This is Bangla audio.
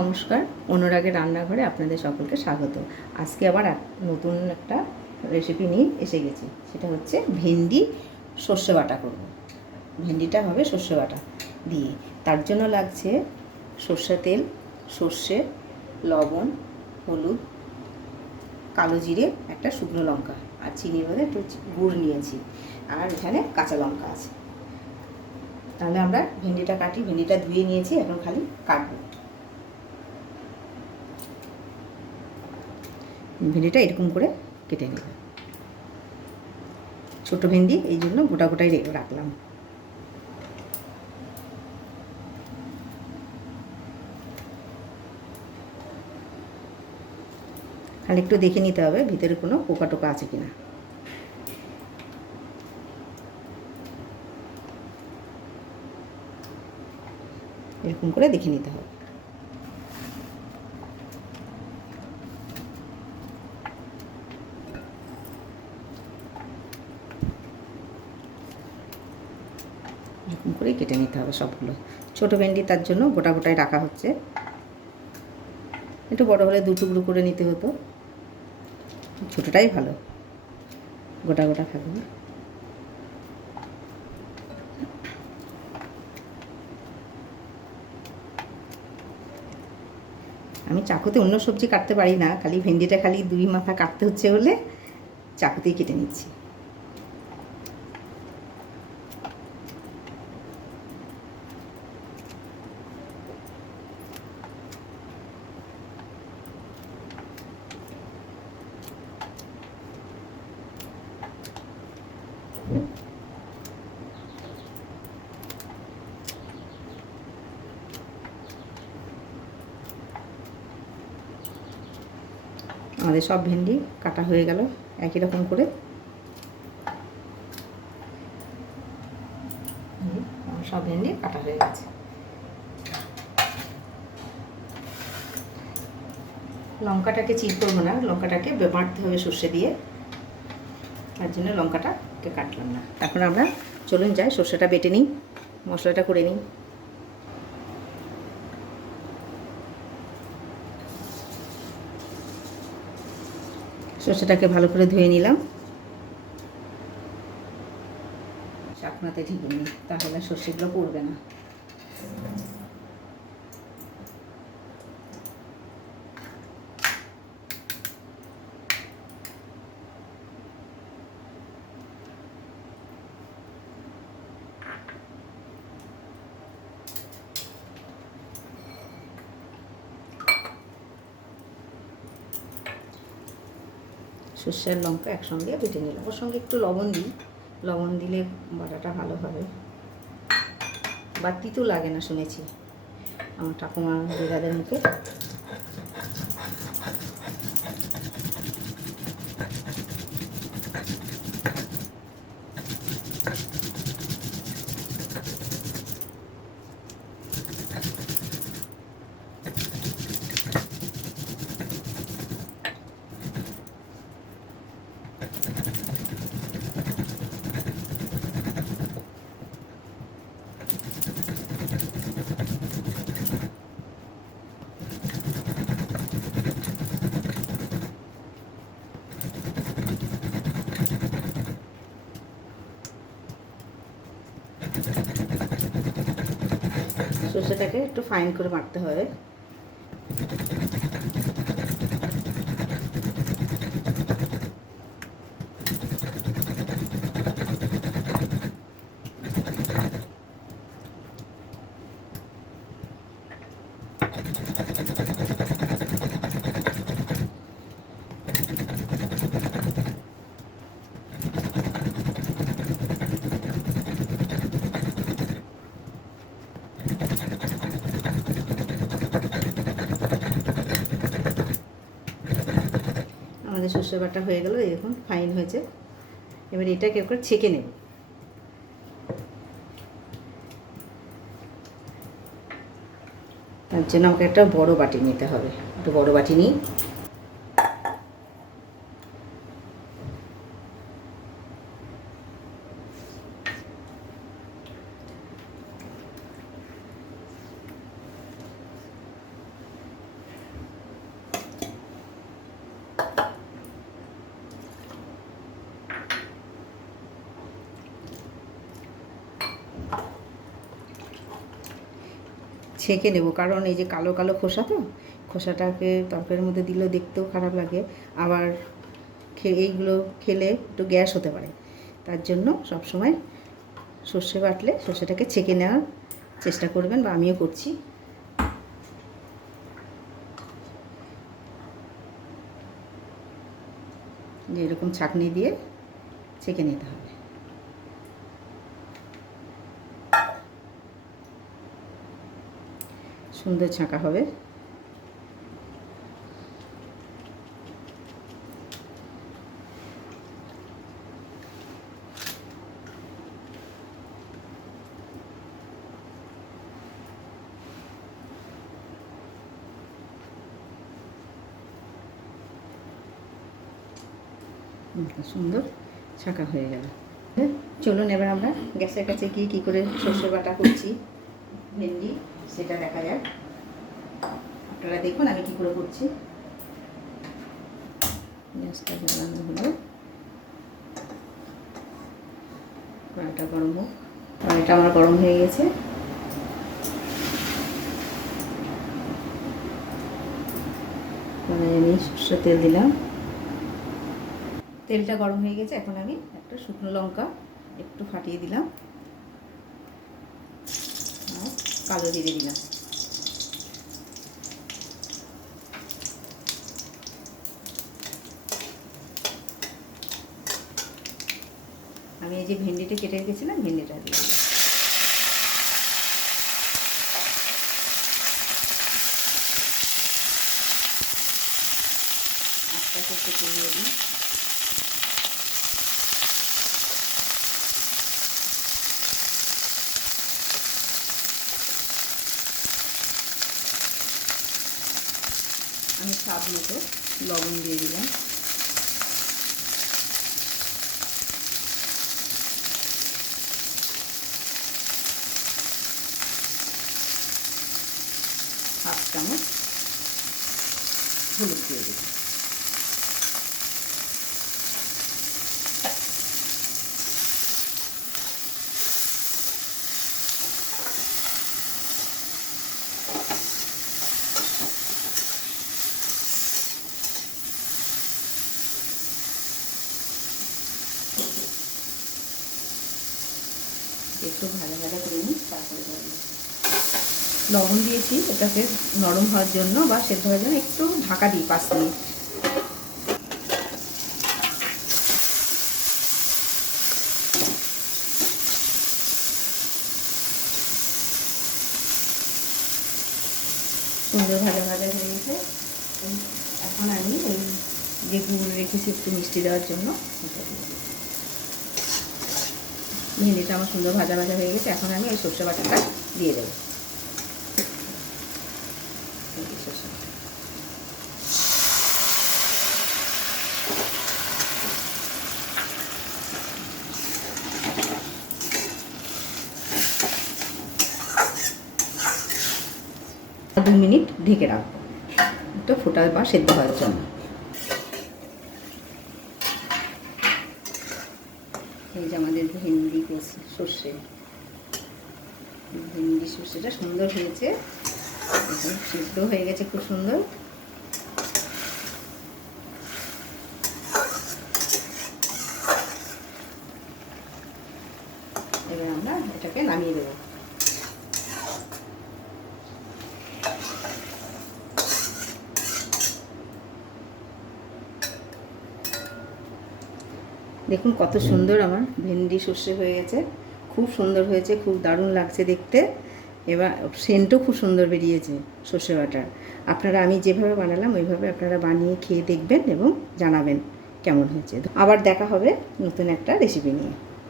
নমস্কার, অনুরাগের রান্নাঘরে আপনাদের সকলকে স্বাগত। আজকে আবার নতুন একটা রেসিপি নিয়ে এসে গেছি। সেটা হচ্ছে ভেন্ডি সর্ষে বাটা করব। ভেন্ডিটা হবে সর্ষে বাটা দিয়ে। তার জন্য লাগছে সর্ষে তেল, সর্ষে, লবণ, হলুদ, কালো জিরে, একটা শুকনো লঙ্কা আর চিনি মধ্যে একটু গুড় নিয়েছি, আর এখানে কাঁচা লঙ্কা আছে। তাহলে আমরা ভেন্ডিটা কাটি। ভেন্ডিটা ধুয়ে নিয়েছি, এখন খালি কাটবো। ভেন্ডিটা এরকম করে কেটে নেব। ছোটো ভেন্ডি, এই জন্য গোটা গোটাই রাখলাম। খালি একটু দেখে নিতে হবে ভিতরে কোনো পোকা টোকা আছে কিনা। এরকম করে দেখে নিতে হবে। এরকম করেই কেটে নিতে হবে সবগুলো। ছোটো ভেন্ডি, তার জন্য গোটা গোটাই রাখা হচ্ছে। একটু বড় হলে দু টুকরো করে নিতে হতো, ছোটোটাই ভালো, গোটা গোটা থাকবে। আমি চাকুতে অন্য সবজি কাটতে পারি না, খালি ভেন্ডিটা খালি দুই মাথা কাটতে হচ্ছে বলে চাকুতেই কেটে নিচ্ছি। আমাদের সব ভেন্ডি কাটা হয়ে গেল একই রকম করে। সব ভেন্ডি কাটা হয়ে গেছে। লঙ্কাটাকে চির করবো না, লঙ্কাটাকে বাটতে হবে সর্ষে দিয়ে, তার জন্য লঙ্কাটাকে কাটলাম না। এখন আমরা চলুন যাই সর্ষেটা বেটে নিই, মশলাটা করে নিই। সর্ষেটাকে ভালো করে ধুয়ে নিলাম, চাকনাতে ঢেকে নিই, তাহলে সর্ষেগুলো পড়বে না। সর্ষে আর লঙ্কা একসঙ্গে বেটে নিলাম, ওর সঙ্গে একটু লবণ দিই, লবণ দিলে বাটাটা ভালো হবে। বা তিতো লাগে না শুনেছি আমার ঠাকুমা দিদাদের মুখে। সর্ষেটাকে একটু ফাইন করে বাটতে হবে। আমাদের সর্ষে বাটা হয়ে গেল, এরকম ফাইন হয়েছে। এবার এটাকে একবার ছেঁকে নেব। তার জন্য আমাকে একটা বড় বাটি নিতে হবে, একটু বড় বাটি নিই। ছেঁকে নেব, কারণ এই যে কালো কালো খোসা, তো খোসাটাকে তরকারির মধ্যে দিলেও দেখতেও খারাপ লাগে, আবার এইগুলো খেলে একটু গ্যাস হতে পারে। তার জন্য সবসময় সর্ষে বাটলে সর্ষেটাকে ছেঁকে নেওয়ার চেষ্টা করবেন, বা আমিও করছি। যে এরকম ছাঁকনি দিয়ে ছেঁকে নিতে হবে। সুন্দর ছাঁকা হবে। সুন্দর ছাঁকা হয়ে গেল। চলুন এবার আমরা গ্যাসের কাছে গিয়ে কী করে সর্ষে বাটা করছি ভেন্ডি সেটা দেখা যাক। আপনারা দেখুন আমি কী করে করছি। গ্যাসটা জ্বালানো হলো, কড়াইটা গরম হোক। কড়াইটা আমার গরম হয়ে গেছে। আমি সর্ষের তেল দিলাম। তেলটা গরম হয়ে গেছে, এখন আমি একটা শুকনো লঙ্কা একটু ফাটিয়ে দিলাম আর কালো জিরে দিলাম। আমি এই যে ভেন্ডিটা কেটে রেখেছিলাম, ভেন্ডিটা দিয়ে দিলাম। আস্তে আস্তে একটু দিয়ে দিই। আমি স্বাদ মতো লবণ দিয়ে দিলাম। হাফ চামচ হলুদ দিয়ে দিলাম। একটু ভাজা ভাজা করে নিই, তারপরে লবণ দিয়েছি এটাকে নরম হওয়ার জন্য বা সেদ্ধ হওয়ার জন্য, একটু ঢাকা দিই 5 মিনিট। সুন্দর ভাজা ভাজা হয়ে গেছে। এখন আমি ওই যে গুঁড়ো রেখেছি একটু মিষ্টি দেওয়ার জন্য, ভেন্ডিটা আমার সুন্দর ভাজা ভাজা হয়ে গেছে। এখন আমি ওই সর্ষে বাটাটা দিয়ে দেবো। দু মিনিট ঢেকে রাখবো একটু ফোটা বা সেদ্ধ হওয়ার জন্য। এই যে আমাদের ভেন্ডি সর্ষেটা সুন্দর হয়েছে, সিদ্ধ হয়ে গেছে খুব সুন্দর। এবার আমরা এটাকে নামিয়ে দেবো। দেখুন কত সুন্দর আমার ভেন্ডি সর্ষে হয়ে গেছে, খুব সুন্দর হয়েছে, খুব দারুণ লাগছে দেখতে। এবার সেন্টও খুব সুন্দর বেরিয়েছে সর্ষে বাটার। আপনারা আমি যেভাবে বানালাম ওইভাবে আপনারা বানিয়ে খেয়ে দেখবেন এবং জানাবেন কেমন হয়েছে। আবার দেখা হবে নতুন একটা রেসিপি নিয়ে।